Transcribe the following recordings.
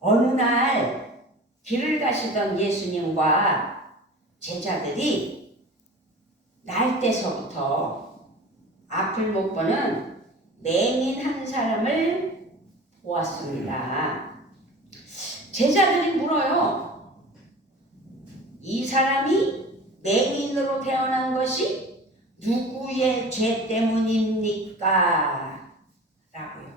어느 날 길을 가시던 예수님과 제자들이 날 때서부터 앞을 못 보는 맹인 한 사람을 보았습니다. 제자들이 물어요. 이 사람이 맹인으로 태어난 것이 누구의 죄 때문입니까? 라고요.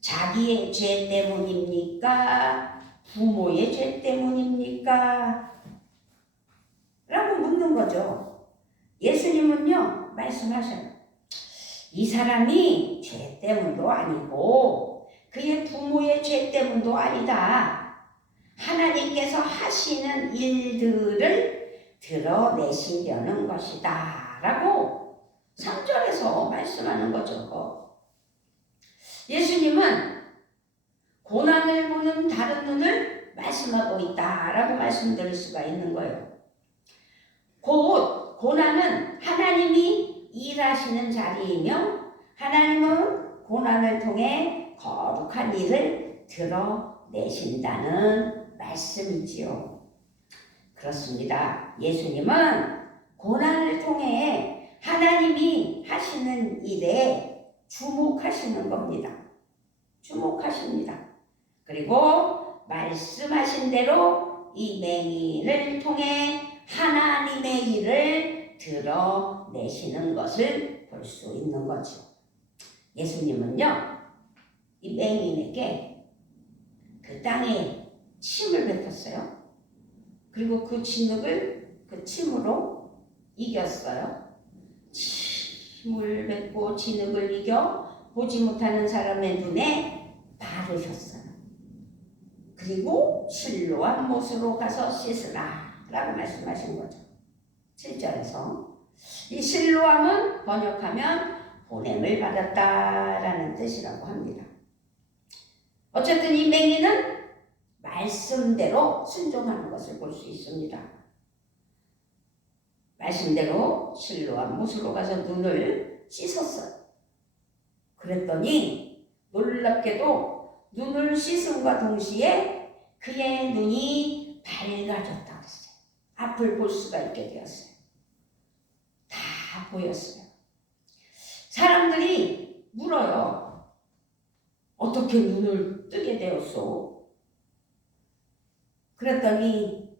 자기의 죄 때문입니까? 부모의 죄 때문입니까? 라고 묻는 거죠. 예수님은요, 말씀하셔요. 이 사람이 죄 때문도 아니고 그의 부모의 죄 때문도 아니다. 하나님께서 하시는 일들을 드러내시려는 것이다. 라고 3절에서 말씀하는 거죠. 예수님은 고난을 보는 다른 눈을 말씀하고 있다라고 말씀드릴 수가 있는 거예요. 곧 고난은 하나님이 일하시는 자리이며 하나님은 고난을 통해 거룩한 일을 드러내신다는 말씀이지요. 그렇습니다. 예수님은 고난을 통해 하나님이 하시는 일에 주목하시는 겁니다. 주목하십니다. 그리고 말씀하신 대로 이 맹인을 통해 하나님의 일을 드러내시는 것을 볼 수 있는 거죠. 예수님은요, 이 맹인에게 그 땅에 침을 뱉었어요. 그리고 그 진흙을 그 침으로 이겼어요. 침을 뱉고 진흙을 이겨 보지 못하는 사람의 눈에 바르셨어요. 그리고 실로암 못으로 가서 씻으라 라고 말씀하신 거죠. 7절에서 이 실로암은 번역하면 보냄을 받았다라는 뜻이라고 합니다. 어쨌든 이 맹인은 말씀대로 순종하는 것을 볼 수 있습니다. 말씀대로 실로암 못으로 가서 눈을 씻었어요. 그랬더니 놀랍게도 눈을 씻음과 동시에 그의 눈이 밝아졌다고 했어요. 앞을 볼 수가 있게 되었어요. 다 보였어요. 사람들이 물어요. 어떻게 눈을 뜨게 되었소? 그랬더니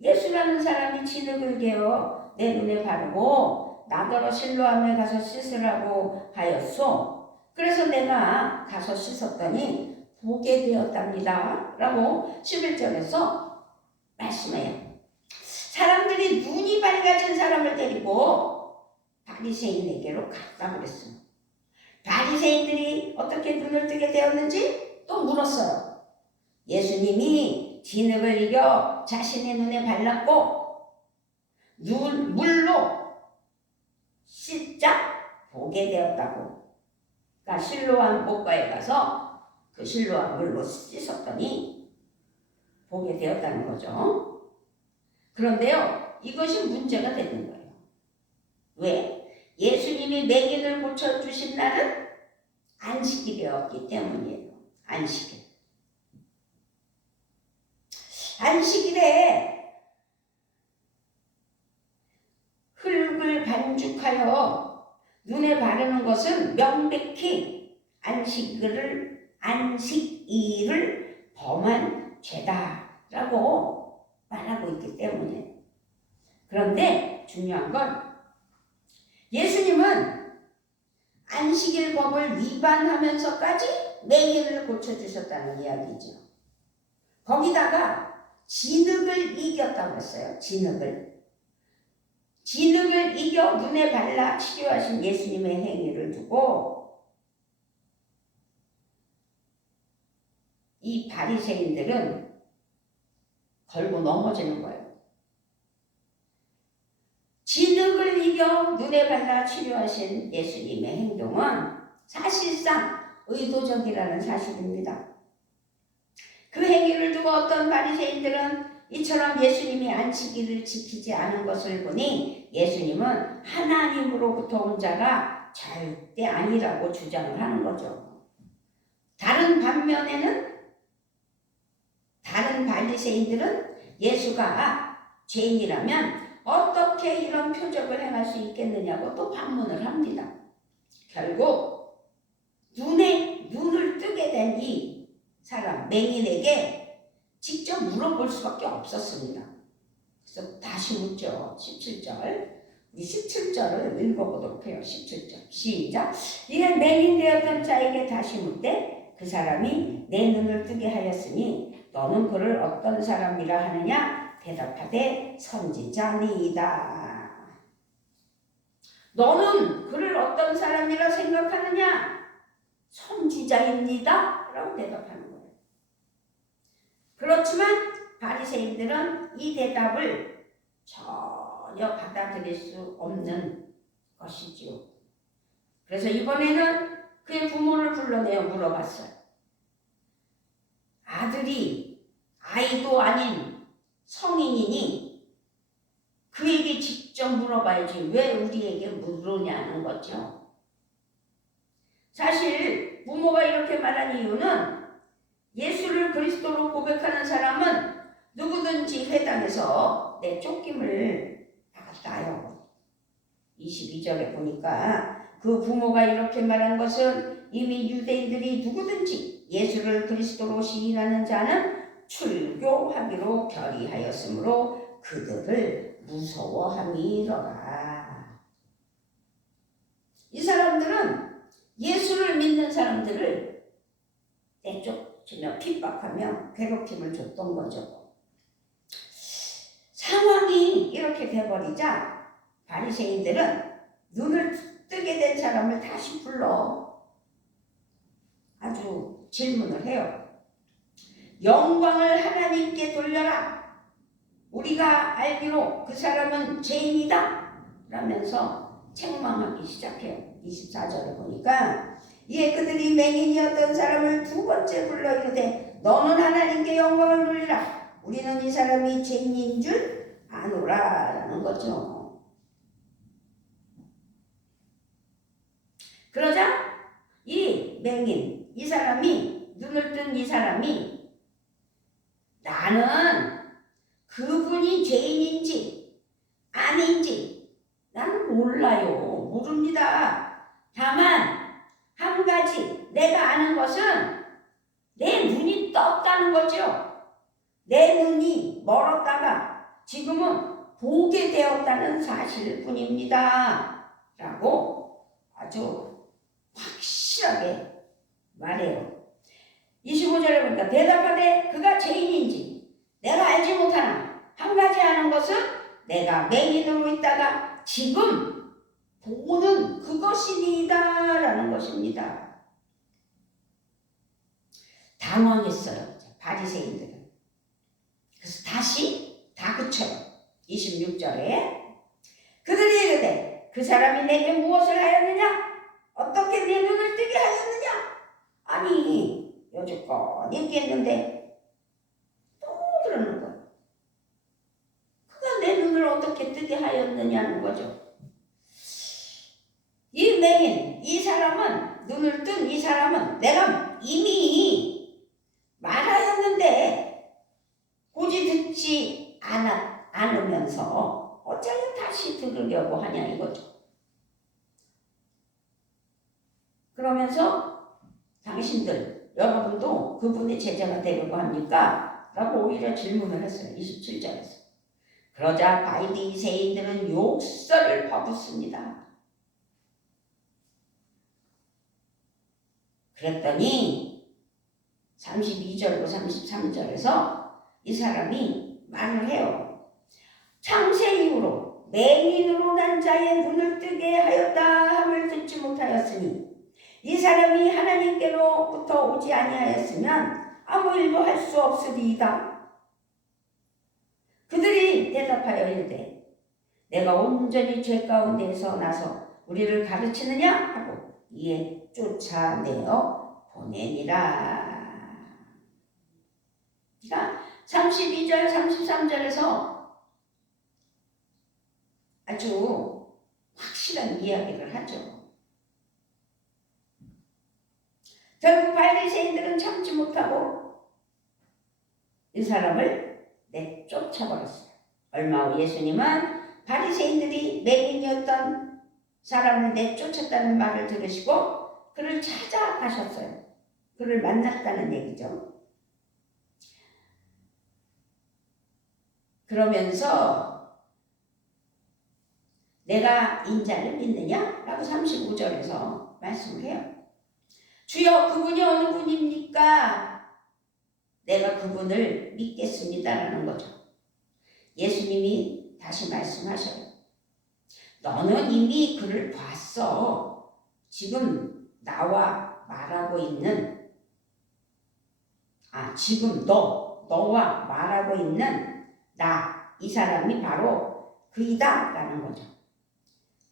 예수라는 사람이 진흙을 개어 내 눈에 바르고 나더러 실로암에 가서 씻으라고 하였소. 그래서 내가 가서 씻었더니 보게 되었답니다. 라고 11절에서 말씀해요. 사람들이 눈이 밝아진 사람을 데리고 바리새인에게로 갔다 그랬어요. 바리새인들이 어떻게 눈을 뜨게 되었는지 또 물었어요. 예수님이 진흙을 이겨 자신의 눈에 발랐고 물로 씻자 보게 되었다고. 그러니까 실로암 목가에 가서 그 실로암 물로 씻었더니 보게 되었다는 거죠. 그런데요, 이것이 문제가 되는 거예요. 왜? 예수님이 맹인을 고쳐주신 날은 안식일이었기 때문이에요. 안식일에 흙을 반죽하여 눈에 바르는 것은 명백히 안식일을 범한 죄다라고 말하고 있기 때문에. 그런데 중요한 건 예수님은 안식일 법을 위반하면서까지 맹인을 고쳐주셨다는 이야기죠. 거기다가 진흙을 이겼다고 했어요. 진흙을 이겨 눈에 발라 치료하신 예수님의 행위를 두고 이 바리새인들은 걸고 넘어지는 거예요. 진흙을 이겨 눈에 발라 치료하신 예수님의 행동은 사실상 의도적이라는 사실입니다. 그 행위를 두고 어떤 바리새인들은 이처럼 예수님이 안식일을 지키지 않은 것을 보니 예수님은 하나님으로부터 온 자가 절대 아니라고 주장을 하는 거죠. 다른 반면에는 바리새인들은 예수가 죄인이라면 어떻게 이런 표적을 행할 수 있겠느냐고 또 반문을 합니다. 결국 눈을 뜨게 된 이 사람 맹인에게 직접 물어볼 수밖에 없었습니다. 그래서 다시 묻죠. 17절. 이 17절을 읽어보도록 해요. 17절 시작. 이에 맹인 되었던 자에게 다시 묻되 그 사람이 내 눈을 뜨게 하였으니 너는 그를 어떤 사람이라 하느냐? 대답하되 선지자니이다. 너는 그를 어떤 사람이라 생각하느냐? 선지자입니다 라고 대답하는 거예요. 그렇지만 바리새인들은 이 대답을 전혀 받아들일 수 없는 것이지요. 그래서 이번에는 그의 부모를 불러내어 물어봤어요. 아이도 아닌 성인이니 그에게 직접 물어봐야지 왜 우리에게 물으냐는 거죠. 사실 부모가 이렇게 말한 이유는 예수를 그리스도로 고백하는 사람은 누구든지 회당에서 내쫓김을 받았다요. 22절에 보니까 그 부모가 이렇게 말한 것은 이미 유대인들이 누구든지 예수를 그리스도로 시인하는 자는 출교하기로 결의하였으므로 그들을 무서워함이로라. 이 사람들은 예수를 믿는 사람들을 내쫓으며 핍박하며 괴롭힘을 줬던 거죠. 상황이 이렇게 돼버리자 바리새인들은 눈을 뜨게 된 사람을 다시 불러 아주 질문을 해요. 영광을 하나님께 돌려라. 우리가 알기로 그 사람은 죄인이다 라면서 책망하기 시작해요. 24절에 보니까 이에 그들이 맹인이었던 사람을 두 번째 불러 이르되 너는 하나님께 영광을 돌리라. 우리는 이 사람이 죄인인 줄 아노라 라는 거죠. 그러자 이 맹인, 이 사람이, 눈을 뜬 이 사람이 나는 그분이 죄인인지 아닌지 나는 몰라요. 모릅니다. 다만 한 가지 내가 아는 것은 내 눈이 떴다는 거죠. 내 눈이 멀었다가 지금은 보게 되었다는 사실 뿐입니다. 라고 아주 확실하게 말해요. 25절에 보니까 대답하되 그가 죄인인지 내가 알지 못하나 한 가지 아는 것은 내가 맹인으로 있다가 지금 보는 그것이니이다 라는 것입니다. 당황했어요. 바리새인들은. 그래서 다시 다그쳐요. 26절에 그들이 이르되 그 사람이 내게 무엇을 하였느냐? 어떻게 내 눈을 뜨게 하였느냐? 아니 여태껏 얘기했는데 또 그러는 거예요. 그가 내 눈을 어떻게 뜨게 하였느냐는 거죠. 이 맹인, 이 사람은, 눈을 뜬 이 사람은 내가 이미 말하였는데 고지 듣지 않으면서 어쩌면 다시 들으려고 하냐 이거죠. 그러면서 당신들, 여러분도 그분의 제자가 되려고 합니까? 라고 오히려 질문을 했어요. 27절에서. 그러자 바리새인들은 욕설을 퍼붓습니다. 그랬더니 32절과 33절에서 이 사람이 말을 해요. 창세 이후로 맹인으로 난 자의 눈을 뜨게 하였다 함을 듣지 못하였으니 이 사람이 하나님께로부터 오지 아니하였으면 아무 일도 할 수 없으리이다. 그들이 대답하여 이르되 내가 온전히 죄 가운데서 나서 우리를 가르치느냐 하고 이에 쫓아내어 보내니라. 그러니까 32절 33절에서 아주 확실한 이야기를 하죠. 결국 바리새인들은 참지 못하고 이 사람을 내쫓아버렸어요. 얼마 후 예수님은 바리새인들이 맹인이었던 사람을 내쫓았다는 말을 들으시고 그를 찾아가셨어요. 그를 만났다는 얘기죠. 그러면서 내가 인자를 믿느냐? 라고 35절에서 말씀을 해요. 주여 그분이 어느 분입니까? 내가 그분을 믿겠습니다라는 거죠. 예수님이 다시 말씀하셔요. 너는 이미 그를 봤어. 지금 나와 말하고 있는 지금 너와 말하고 있는 이 사람이 바로 그이다 라는 거죠.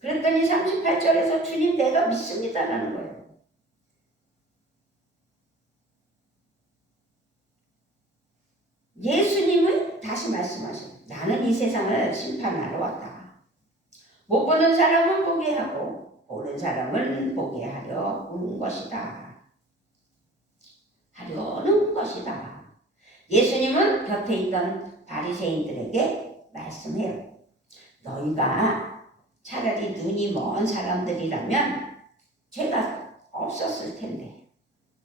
그랬더니 38절에서 주님 내가 믿습니다 라는 거예요. 예수님은 다시 말씀하셔요. 나는 이 세상을 심판하러 왔다. 못 보는 사람은 보게 하고 보는 사람은 보게 하려 온 것이다. 하려는 것이다. 예수님은 곁에 있던 바리새인들에게 말씀해요. 너희가 차라리 눈이 먼 사람들이라면 죄가 없었을 텐데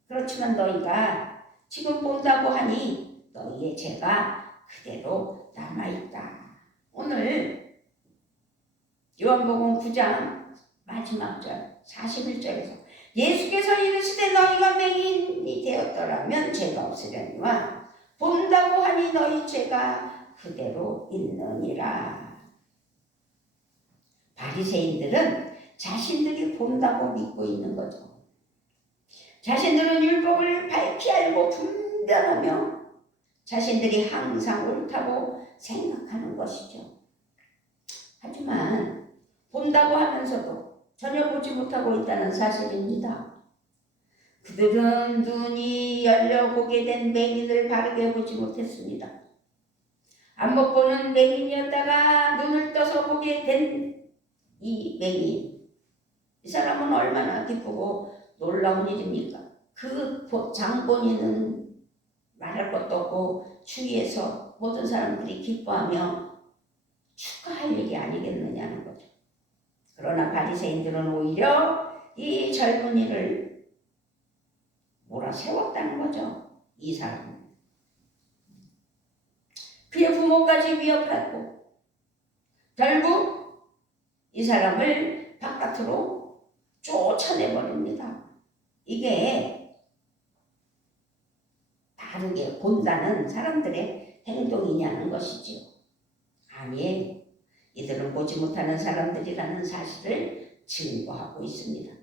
그렇지만 너희가 지금 본다고 하니 너희의 죄가 그대로 남아있다. 오늘 요한복음 9장 마지막 절 41절에서 예수께서 이르시되 너희가 맹인이 되었더라면 죄가 없으려니와 본다고 하니 너희 죄가 그대로 있느니라. 바리새인들은 자신들이 본다고 믿고 있는 거죠. 자신들은 율법을 밝히 알고 분별하며 자신들이 항상 옳다고 생각하는 것이죠. 하지만 본다고 하면서도 전혀 보지 못하고 있다는 사실입니다. 그들은 눈이 열려 보게 된 맹인을 바르게 보지 못했습니다. 안 못 보는 맹인이었다가 눈을 떠서 보게 된 이 맹인, 이 사람은 얼마나 기쁘고 놀라운 일입니까? 그 장본인은 말할 것도 없고 주위에서 모든 사람들이 기뻐하며 축하할 일이 아니겠느냐는 거죠. 그러나 바리새인들은 오히려 이 젊은이를 몰아세웠다는 거죠. 이 사람은 그의 부모까지 위협하고 결국 이 사람을 바깥으로 쫓아내버립니다. 이게 바르게 본다는 사람들의 행동이냐는 것이지요. 아니에요. 이들은 보지 못하는 사람들이라는 사실을 증거하고 있습니다.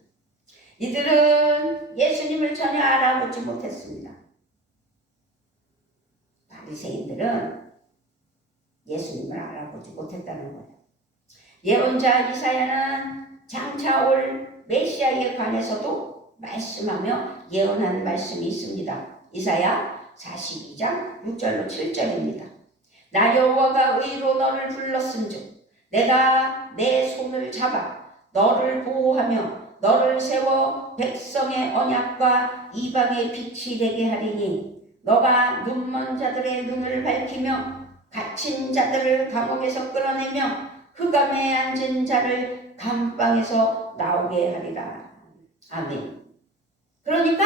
이들은 예수님을 전혀 알아보지 못했습니다. 바리새인들은 예수님을 알아보지 못했다는 거예요. 예언자 이사야는 장차 올 메시아에 관해서도 말씀하며 예언한 말씀이 있습니다. 이사야 42장 6절로 7절입니다. 나 여호와가 의로 너를 불렀은즉 내가 내 손을 잡아 너를 보호하며 너를 세워 백성의 언약과 이방의 빛이 되게 하리니 너가 눈먼 자들의 눈을 밝히며 갇힌 자들을 감옥에서 끌어내며 흑암에 앉은 자를 감방에서 나오게 하리라. 아멘. 그러니까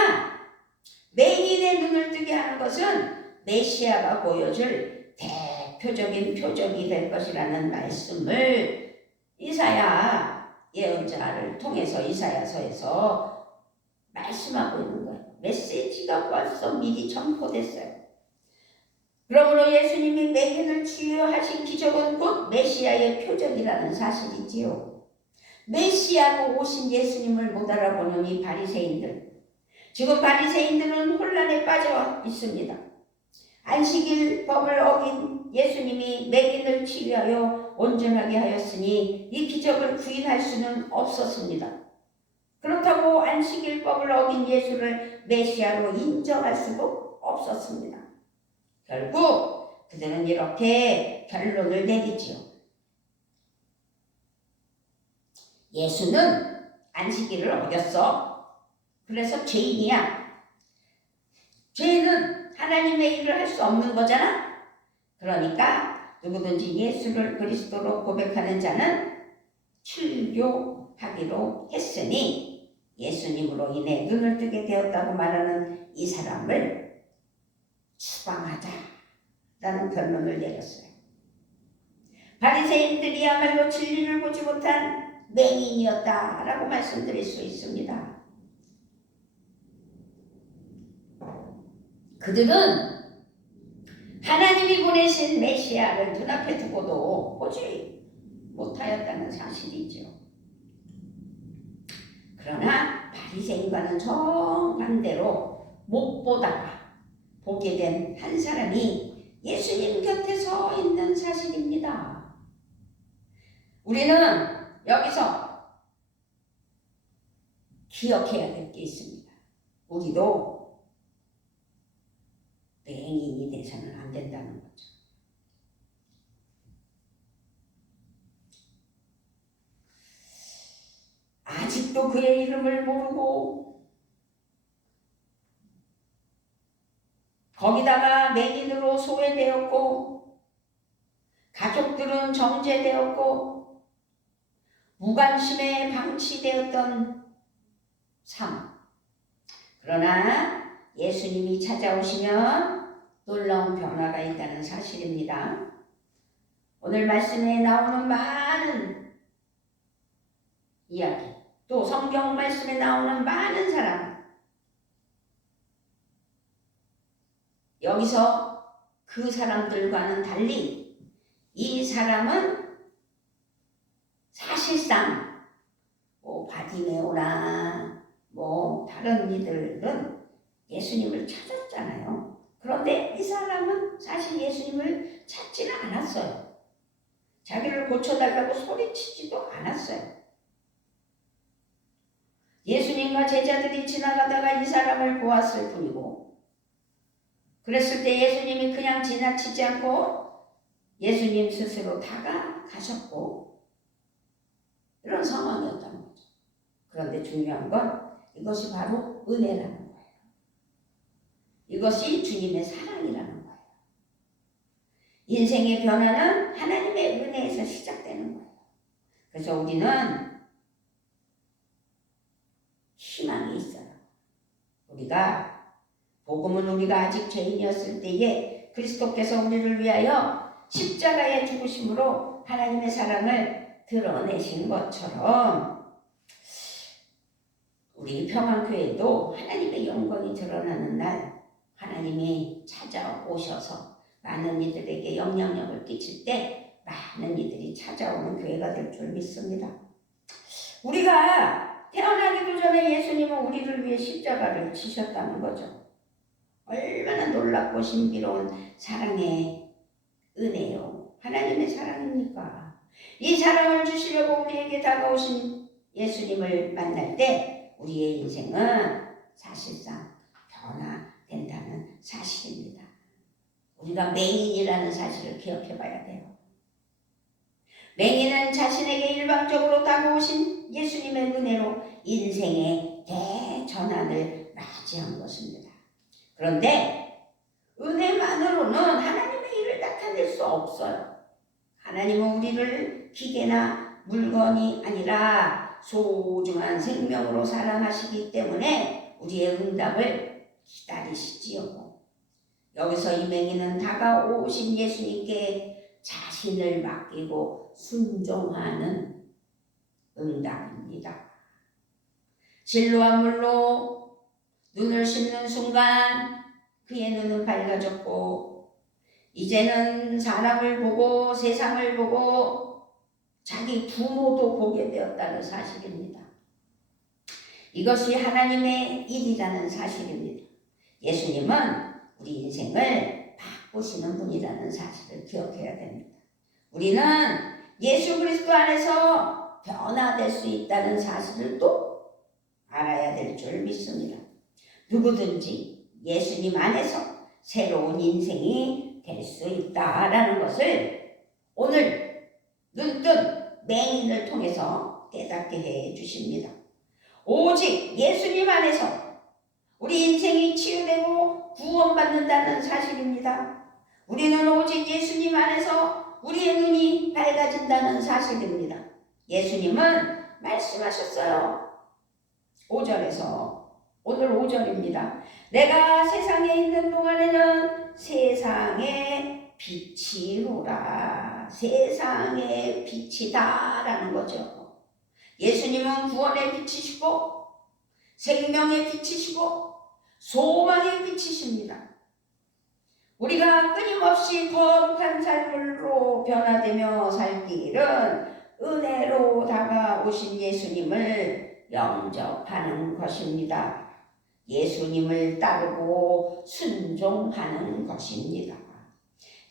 맹인의 눈을 뜨게 하는 것은 메시아가 보여줄 대표적인 표적이 될 것이라는 말씀을 이사야 예언자를 통해서 이사야서에서 말씀하고 있는 거예요. 메시지가 벌써 미리 선포됐어요. 그러므로 예수님이 맹인을 치유하신 기적은 곧 메시아의 표적이라는 사실이지요. 메시아로 오신 예수님을 못 알아보는 이 바리새인들, 지금 바리새인들은 혼란에 빠져 있습니다. 안식일 법을 어긴 예수님이 맹인을 치유하여 온전하게 하였으니 이 기적을 부인할 수는 없었습니다. 그렇다고 안식일법을 어긴 예수를 메시아로 인정할 수도 없었습니다. 결국 그들은 이렇게 결론을 내리지요. 예수는 안식일을 어겼어. 그래서 죄인이야. 죄는 하나님의 일을 할 수 없는 거잖아. 그러니까 누구든지 예수를 그리스도로 고백하는 자는 출교하기로 했으니 예수님으로 인해 눈을 뜨게 되었다고 말하는 이 사람을 추방하자라는 결론을 내렸어요. 바리새인들이야말로 진리를 보지 못한 맹인이었다라고 말씀드릴 수 있습니다. 그들은 하나님이 보내신 메시아를 눈앞에 두고도 보지 못하였다는 사실이죠. 그러나 바리새인과는 정반대로 못 보다가 보게 된 한 사람이 예수님 곁에 서 있는 사실입니다. 우리는 여기서 기억해야 될 게 있습니다. 우리도 맹인이 돼서는 안 된다는 거죠. 아직도 그의 이름을 모르고 거기다가 맹인으로 소외되었고 가족들은 정죄되었고 무관심에 방치되었던 삶. 그러나 예수님이 찾아오시면 놀라운 변화가 있다는 사실입니다. 오늘 말씀에 나오는 많은 이야기, 또 성경 말씀에 나오는 많은 사람, 여기서 그 사람들과는 달리 이 사람은 사실상 바디메오나 다른 이들은 예수님을 찾았잖아요. 그런데 이 사람은 사실 예수님을 찾지는 않았어요. 자기를 고쳐달라고 소리치지도 않았어요. 예수님과 제자들이 지나가다가 이 사람을 보았을 뿐이고, 그랬을 때 예수님이 그냥 지나치지 않고 예수님 스스로 다가가셨고, 이런 상황이었다는 거죠. 그런데 중요한 건 이것이 바로 은혜라는 거예요. 이것이 주님의 사랑이라는 거예요. 인생의 변화는 하나님의 은혜에서 시작되는 거예요. 그래서 우리는 희망이 있어요. 복음은 우리가 아직 죄인이었을 때에 그리스도께서 우리를 위하여 십자가에 죽으심으로 하나님의 사랑을 드러내신 것처럼 우리 평안교회도 하나님의 영광이 드러나는 날 하나님이 찾아오셔서 많은 이들에게 영향력을 끼칠 때 많은 이들이 찾아오는 교회가 될 줄 믿습니다. 우리가 태어나기도 전에 예수님은 우리를 위해 십자가를 지셨다는 거죠. 얼마나 놀랍고 신비로운 사랑의 은혜요. 하나님의 사랑입니까? 이 사랑을 주시려고 우리에게 다가오신 예수님을 만날 때 우리의 인생은 사실상 변화된다는 사실입니다. 우리가 맹인이라는 사실을 기억해 봐야 돼요. 맹인은 자신에게 일방적으로 다가오신 예수님의 은혜로 인생의 대전환을 맞이한 것입니다. 그런데 은혜만으로는 하나님의 일을 나타낼 수 없어요. 하나님은 우리를 기계나 물건이 아니라 소중한 생명으로 사랑하시기 때문에 우리의 응답을 기다리시지요. 여기서 이 맹인은 다가오신 예수님께 자신을 맡기고 순종하는 응답입니다. 진로와 물로 눈을 씻는 순간 그의 눈은 밝아졌고 이제는 사람을 보고 세상을 보고 자기 부모도 보게 되었다는 사실입니다. 이것이 하나님의 일이라는 사실입니다. 예수님은 우리 인생을 바꾸시는 분이라는 사실을 기억해야 됩니다. 우리는 예수 그리스도 안에서 변화될 수 있다는 사실을 또 알아야 될 줄 믿습니다. 누구든지 예수님 안에서 새로운 인생이 될 수 있다라는 것을 오늘 눈뜬 맹인을 통해서 깨닫게 해 주십니다. 오직 예수님 안에서 우리 인생이 치유되고 구원받는다는 사실입니다. 우리는 오직 예수님 된다는 사실입니다. 예수님은 말씀하셨어요. 5절에서 오늘 5절입니다. 내가 세상에 있는 동안에는 세상의 빛이로라. 세상의 빛이다라는 거죠. 예수님은 구원의 빛이시고 생명의 빛이시고 소망의 빛이십니다. 우리가 끊임없이 거룩한 삶으로 변화되며 살 길은 은혜로 다가오신 예수님을 영접하는 것입니다. 예수님을 따르고 순종하는 것입니다.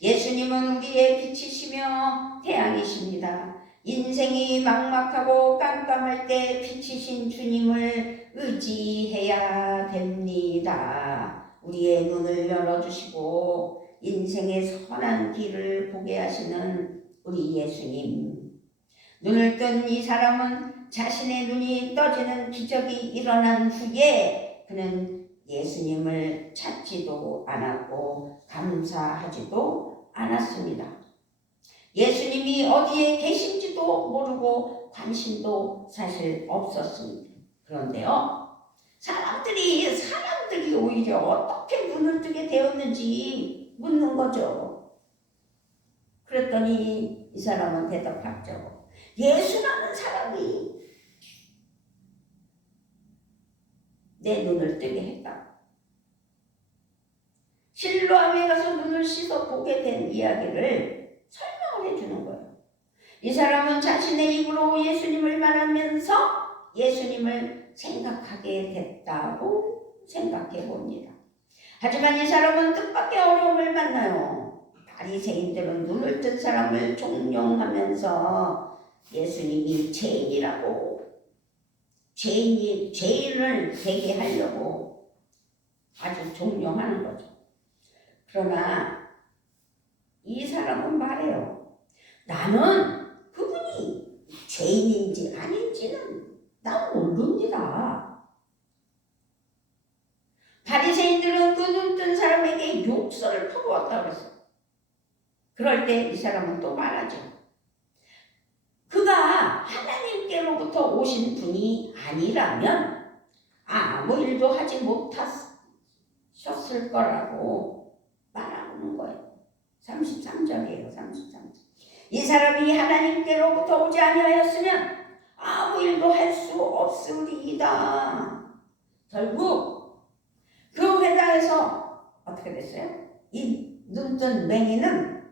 예수님은 우리의 빛이시며 태양이십니다. 인생이 막막하고 깜깜할 때 빛이신 주님을 의지해야 됩니다. 우리의 눈을 열어주시고 인생의 선한 길을 보게 하시는 우리 예수님. 눈을 뜬 이 사람은 자신의 눈이 떠지는 기적이 일어난 후에 그는 예수님을 찾지도 않았고 감사하지도 않았습니다. 예수님이 어디에 계신지도 모르고 관심도 사실 없었습니다. 그런데요, 사람들이 오히려 어떻게 눈을 뜨게 되었는지 묻는 거죠. 그랬더니 이 사람은 대답하죠. 예수라는 사람이 내 눈을 뜨게 했다. 실로암에 가서 눈을 씻어 보게 된 이야기를 설명을 해주는 거예요. 이 사람은 자신의 입으로 예수님을 말하면서 예수님을 생각하게 됐다고 생각해 봅니다. 하지만 이 사람은 뜻밖의 어려움을 만나요. 바리새인들은 눈을 뜬 사람을 종용하면서 예수님이 죄인이라고 죄인을 되게 하려고 아주 종용하는 거죠. 그러나 이 사람은 말해요. 나는 그분이 죄인인지 아닌지는 난 모릅니다. 바리새인들은 그 눈 뜬 사람에게 욕설을 퍼부었다고 그랬어요. 그럴 때 이 사람은 또 말하죠. 그가 하나님께로부터 오신 분이 아니라면 아무 일도 하지 못하셨을 거라고 말하는 거예요. 33절이에요. 33절. 이 사람이 하나님께로부터 오지 아니하였으면 아무 일도 할 수 없으리이다. 결국 그 회당에서 어떻게 됐어요? 이 눈뜬 맹인은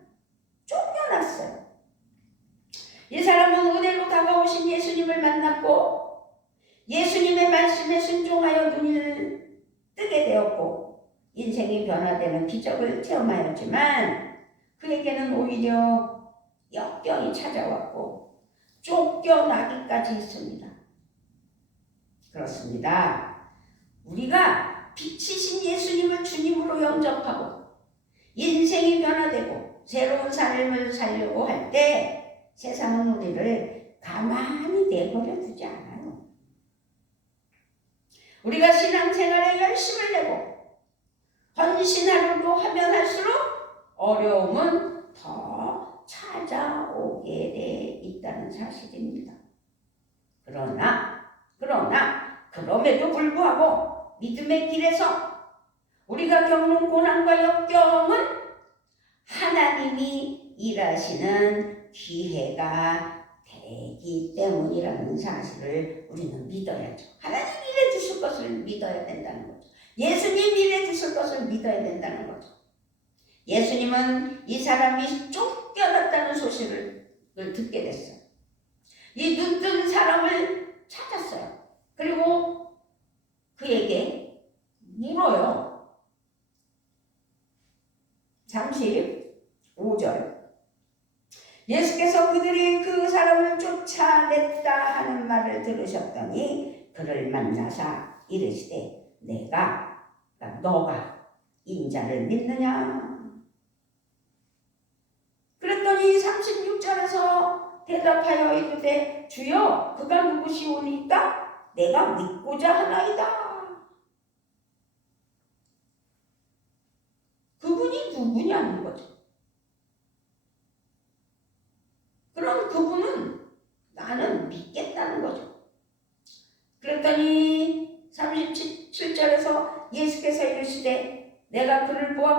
쫓겨났어요. 이 사람은 은혜로 다가오신 예수님을 만났고 예수님의 말씀에 순종하여 눈을 뜨게 되었고 인생이 변화되는 기적을 체험하였지만 그에게는 오히려 역경이 찾아왔고 쫓겨나기까지 했습니다. 그렇습니다. 우리가 빛이신 예수님을 주님으로 영접하고 인생이 변화되고 새로운 삶을 살려고 할 때 세상은 우리를 가만히 내버려 두지 않아요. 우리가 신앙생활에 열심을 내고 헌신하려고 하면 할수록 어려움은 더 찾아오게 돼 있다는 사실입니다. 그럼에도 불구하고 믿음의 길에서 우리가 겪는 고난과 역경은 하나님이 일하시는 기회가 되기 때문이라는 사실을 우리는 믿어야죠. 하나님 일해 주실 것을 믿어야 된다는 거죠. 예수님 일해 주실 것을 믿어야 된다는 거죠. 예수님은 이 사람이 쫓겨났다는 소식을 듣게 됐어요. 이 눈뜬 사람을 찾았어요. 그리고 그에게 물어요. 35절. 예수께서 그들이 그 사람을 쫓아냈다 하는 말을 들으셨더니 그를 만나사 이르시되 너가 인자를 믿느냐? 그랬더니 36절에서 대답하여 이르되 주여 그가 누구시오니까 내가 믿고자 하나이다. 그분이 누구냐는 거죠. 그럼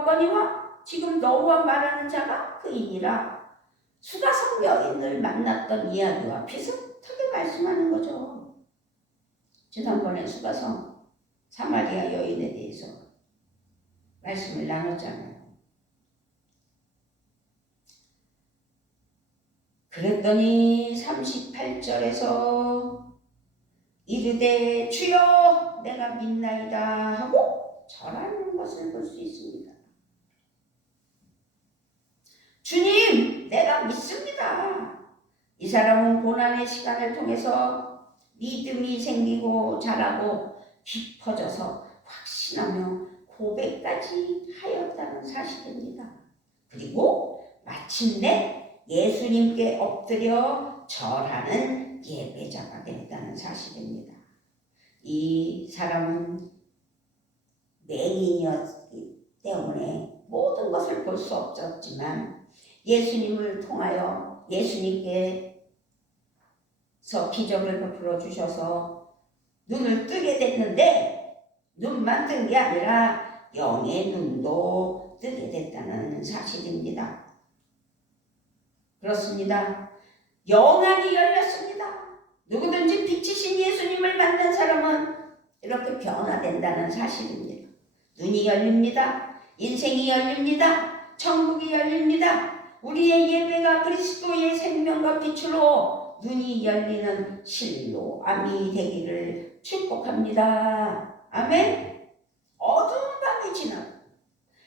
보았거니와 지금 너와 말하는 자가 그이니라. 수가성 여인을 만났던 이야기와 비슷하게 말씀하는 거죠. 지난번에 수가성 사마리아 여인에 대해서 말씀을 나눴잖아요. 그랬더니 38절에서 이르되 주여 내가 믿나이다 하고 절하는 것을 볼 수 있습니다. 주님, 내가 믿습니다. 이 사람은 고난의 시간을 통해서 믿음이 생기고 자라고 깊어져서 확신하며 고백까지 하였다는 사실입니다. 그리고 마침내 예수님께 엎드려 절하는 예배자가 됐다는 사실입니다. 이 사람은 맹인이었기 때문에 모든 것을 볼 수 없었지만 예수님을 통하여 예수님께서 기적을 베풀어 주셔서 눈을 뜨게 됐는데 눈만 뜬 게 아니라 영의 눈도 뜨게 됐다는 사실입니다. 그렇습니다. 영안이 열렸습니다. 누구든지 빛이신 예수님을 만난 사람은 이렇게 변화된다는 사실입니다. 눈이 열립니다. 인생이 열립니다. 천국이 열립니다. 우리의 예배가 그리스도의 생명과 빛으로 눈이 열리는 실로암이 되기를 축복합니다. 아멘. 어두운 밤이 지나고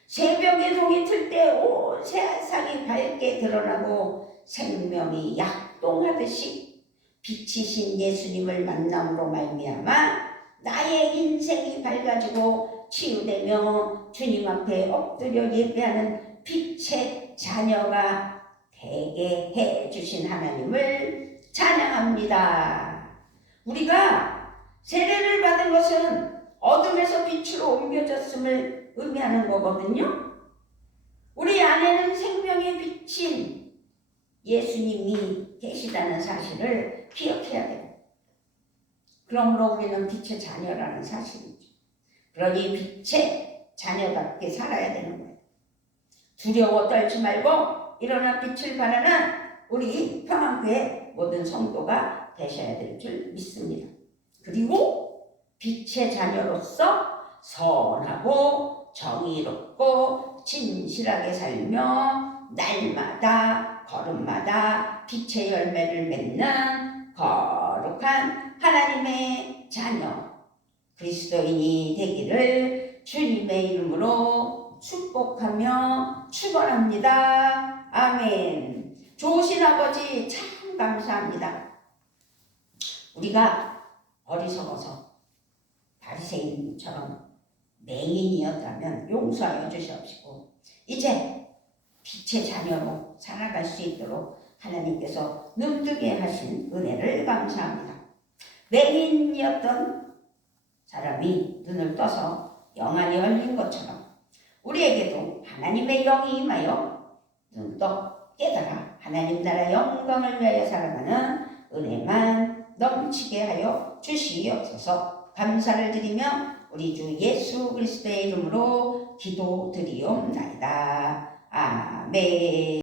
새벽에 동이 틀 때 온 세상이 밝게 드러나고 생명이 약동하듯이 빛이신 예수님을 만남으로 말미암아 나의 인생이 밝아지고 치유되며 주님 앞에 엎드려 예배하는 빛의 자녀가 되게 해주신 하나님을 찬양합니다. 우리가 세례를 받은 것은 어둠에서 빛으로 옮겨졌음을 의미하는 거거든요. 우리 안에는 생명의 빛인 예수님이 계시다는 사실을 기억해야 돼요. 그러므로 우리는 빛의 자녀라는 사실이죠. 그러니 빛의 자녀답게 살아야 되는 거예요. 두려워 떨지 말고 일어나 빛을 발하는 우리 평안교회 모든 성도가 되셔야 될 줄 믿습니다. 그리고 빛의 자녀로서 선하고 정의롭고 진실하게 살며 날마다 걸음마다 빛의 열매를 맺는 거룩한 하나님의 자녀 그리스도인이 되기를 주님의 이름으로 축복하며 축원합니다. 아멘. 좋으신 아버지 참 감사합니다. 우리가 어리석어서 바리새인처럼 맹인이었다면 용서하여 주시옵시고 이제 빛의 자녀로 살아갈 수 있도록 하나님께서 눈뜨게 하신 은혜를 감사합니다. 맹인이었던 사람이 눈을 떠서 영안이 열린 것처럼 우리에게도 하나님의 영이 임하여 눈떠 깨달아 하나님 나라 영광을 위하여 살아가는 은혜만 넘치게 하여 주시옵소서. 감사를 드리며 우리 주 예수 그리스도의 이름으로 기도드리옵나이다. 아멘.